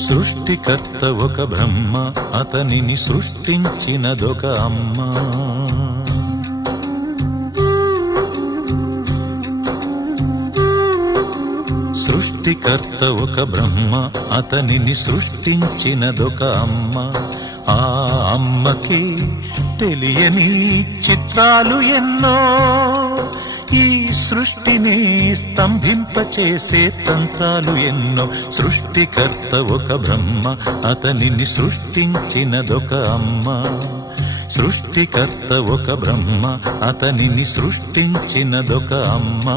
సృష్టికర్త ఒక బ్రహ్మ, అతనిని సృష్టించినదొక అమ్మ. సృష్టికర్త ఒక బ్రహ్మ, అతనిని సృష్టించినదొక అమ్మ. ఆ అమ్మకి తెలియని చిత్రాలు ఎన్నో, ఈ సృష్టిని స్తంభింపచేసే తంత్రాలు ఎన్నో. సృష్టికర్త ఒక బ్రహ్మ, అతనిని సృష్టించినదొక అమ్మ. సృష్టికర్త ఒక బ్రహ్మ, అతనిని సృష్టించినదొక అమ్మ.